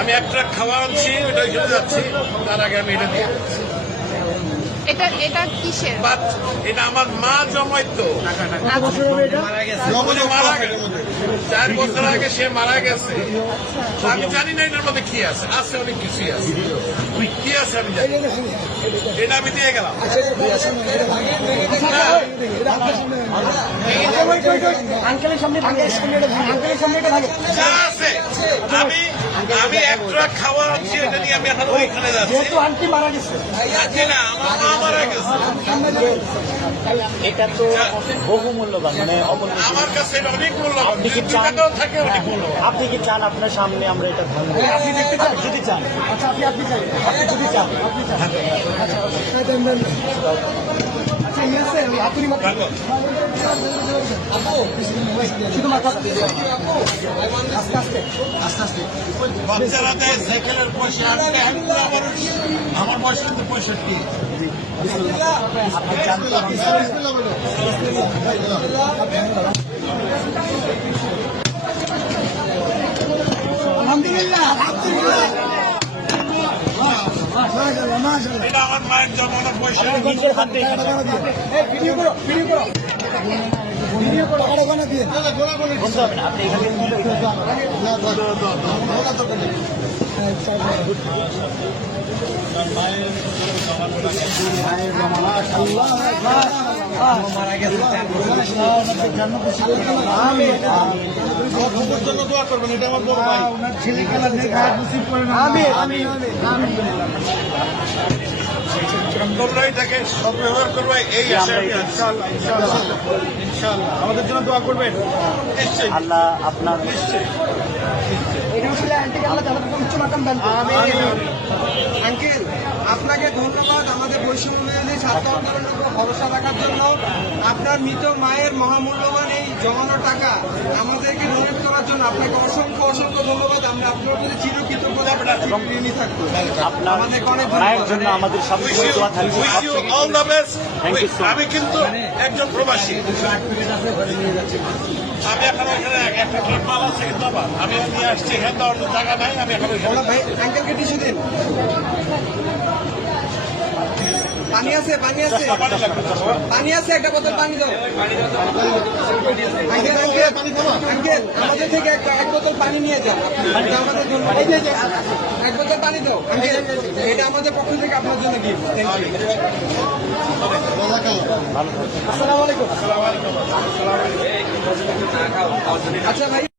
আমি এক ট্রাক খাওয়া আনছি, ওটা খেলে যাচ্ছি, তার আগে আমি এটা দিয়ে এটা কিসের? এটা আমার মা জমাইতো, মারা গেছে 4 বছর আগে, সে মারা গেছে। আমি জানি না এটার মধ্যে কি আছে, আছে অনেক কিছুই আছে, কি আছে আমি জানি, এটা আমি দিয়ে গেলাম। যা আছে আমি এক ট্রাক খাওয়া আনছি, এটা নিয়ে আমি এখন ওইখানে যাচ্ছি। আন্টি মারা গেছে, না, আমার মা মারা গেছে। এটা তো বহু মূল্যবান, মানে আমার কাছে এটা অনেক মূল্যবান। আপনি কি চান থাকে অনেক মূল্যবান। আপনি কি চান আপনার সামনে আমরা এটা ধারণ করি? আপনি দেখতে চান? যদি চান, আচ্ছা আপনি চান, আপনি যদি চান, আপনি চান, আচ্ছা বাচ্চারা দেয় সাইকেলের পয়সা, আমার বয়স কিন্তু 65। আপনি চান তো আলহামদুলিল্লাহ, এটা আমার মায়ের জমানোর পয়সা। নিজের হাতে বলতে হবে না, আপনি এখানে মারা গেছে। জন্য দোয়া করবেন, এটা আমার বড় ভাই। তোমরা এটাকে সদ্ব্যবহার করবে, এই আশা আমি আছি। আমাদের জন্য দোয়া করবেন নিশ্চয়ই, আল্লাহ আপনার নিশ্চয়ই। আঙ্কেল, আপনাকে ধন্যবাদ আমাদের বৈষম্য বিরোধী ছাত্র আন্দোলনের উপর ভরসা রাখার জন্য। আপনার মৃত মায়ের মহামূল্যবান এই জমানো টাকা আমাদেরকে ডোনেট করার জন্য আপনাকে অসংখ্য অসংখ্য ধন্যবাদ। আমরা আপনার প্রতি চিরকৃতজ্ঞতা ঋণী থাকবো। আপনার মায়ের জন্য আমাদের সবসময় দোয়া থাকবে। Wish you all the best. Thank you so much. আমি কিন্তু একজন প্রবাসী, আমি এখন ওখানে একটা ট্রাক মাল আছে কিন্তু আমার, আমি নিয়ে আসছি, এখানে তো অন্য জায়গা নাই, আমি এখন ওইখানে। ভাই আঙ্কেলকে টিস্যু দিন। পানি আছে, পানি আছে, পানি আছে, একটা বোতল পানি দাও। আঙ্কেল আঙ্কেল আঙ্কেল, আমাদের থেকে এক বোতল পানি নিয়ে যাও। এটা আমাদের জন্য, এক বোতল পানি দাও আঙ্কেল, এটা আমাদের পক্ষ থেকে আপনার জন্য গিফট। আসসালামু আলাইকুম। আচ্ছা ভাই।